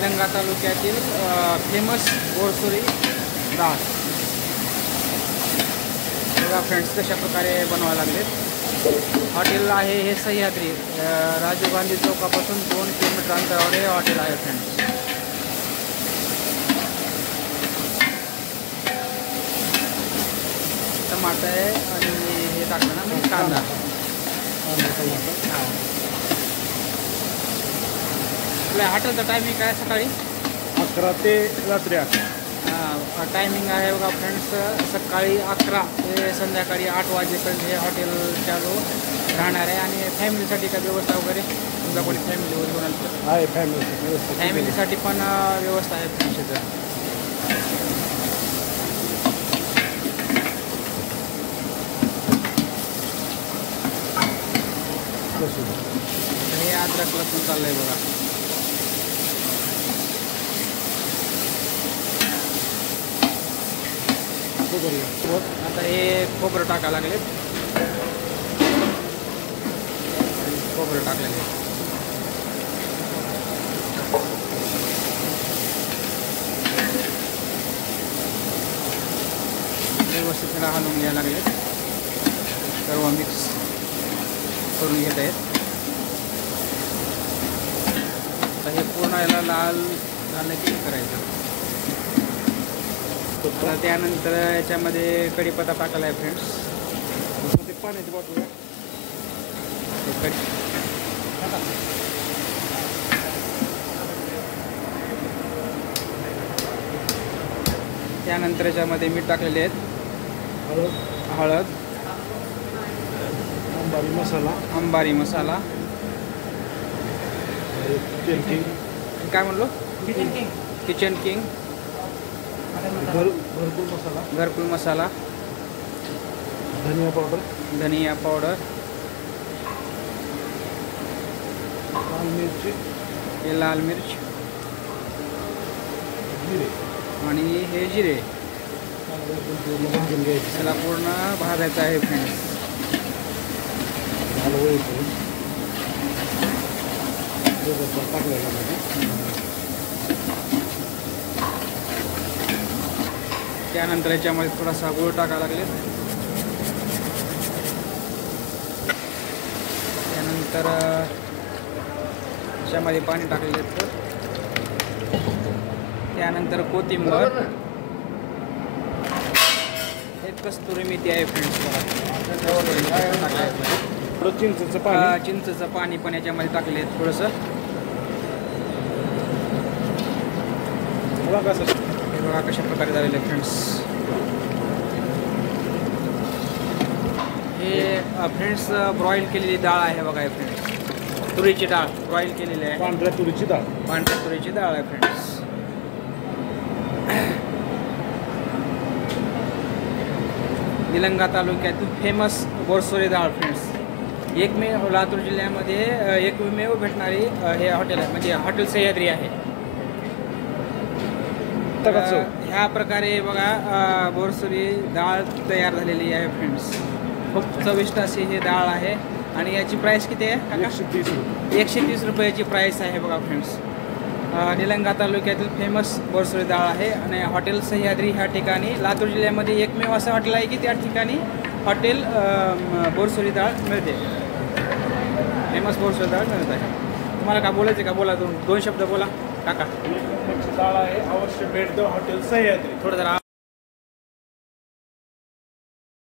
निलंगा तालुक्यातील फेमस बोरसुरी डाळ बघा फ्रेंड्स कशा प्रकारे बनवावे लागलेत। हॉटेल आहे हे सह्याद्री राजीव गांधी चौकापासून 2 किलोमीटर अंतरावर हे हॉटेल आहे फ्रेंड्स। टमाटर आहे आणि हे टाकलं ना मी कांदा। आपल्या हॉटेलचा टायमिंग काय सकाळी 11 ते रात्री 8। टायमिंग आहे बघा फ्रेंड्स, सकाळी 11 ते संध्याकाळी 8 वाजेपर्यंत हे हॉटेल चालू राहणार आहे। आणि फॅमिलीसाठी काय व्यवस्था वगैरे समजा कोणी फॅमिली वगैरे कोणाला आहे फॅमिलीसाठी पण व्यवस्था आहे फ्रेंड्स। हे अद्रक लसूण चाललंय बघा। आता हे खोबरं टाकायला लागलेत, खोबरं टाकलेले व्यवस्थित त्याला हलवून घ्यायला लागलेत, सर्व मिक्स करून घेत आहेत। आता हे पूर्ण याला लाल झालं की करायचं। त्यानंतर याच्यामध्ये कढीपत्ता टाकायला आहे फ्रेंड्स। पाण्याची बॉटल त्यानंतर याच्यामध्ये मीठ टाकलेले आहेत, हळद, अंबारी मसाला, काय म्हणलो किचन किंग, घरकुल मसाला, धनिया पावडर, हे लाल मिर्च आणि हे जिरे त्याला पूर्ण भाजायचं आहे फ्रेंड्स। त्यानंतर याच्यामध्ये थोडासा गूळ टाकायला लागले। त्यानंतर याच्यामध्ये पाणी टाकलेले आहेत। त्यानंतर कोथिंबीर, हे कस्तुरी मेथी आहे फ्रेंड्स बघा। चिंचेचं पाणी पण याच्यामध्ये टाकले थोडंसं। हे बघा कशा प्रकारे झालेलं आहे फ्रेंड्स। हे फ्रेंड्स ब्रॉईल केलेली डाळ आहे बघा फ्रेंड्स, तुरीची डाळ ब्रॉईल केलेली आहे, पांढऱ्या तुरीची डाळ आहे फ्रेंड्स। निलंगा तालुक्यातील फेमस बोरसुरी डाळ फ्रेंड्स। एकमेव लातूर जिल्ह्यामध्ये एकमेव भेटणारी हे हॉटेल आहे, म्हणजे हॉटेल सह्याद्री आहे। ह्या प्रकारे बघा बोरसुरी डाळ तयार झालेली आहे फ्रेंड्स। खूप चविष्ट अशी ही डाळ आहे आणि याची प्राईस किती आहे? 130 रुपयाची प्राईस आहे बघा फ्रेंड्स। निलंगा तालुक्यातील फेमस बोरसुरी डाळ आहे आणि हॉटेल सह्याद्री ह्या ठिकाणी लातूर जिल्ह्यामध्ये एकमेव असं हॉटेल आहे की त्या ठिकाणी हॉटेल बोरसुरी डाळ मिळते, फेमस बोरसुरी डाळ मिळत आहे। तुम्हाला का बोलायचं का? बोला, 2 शब्द बोला काका। डाळ आहे, अवश्य भेट द्या हॉटेल सह्याद्री। थोडं जरा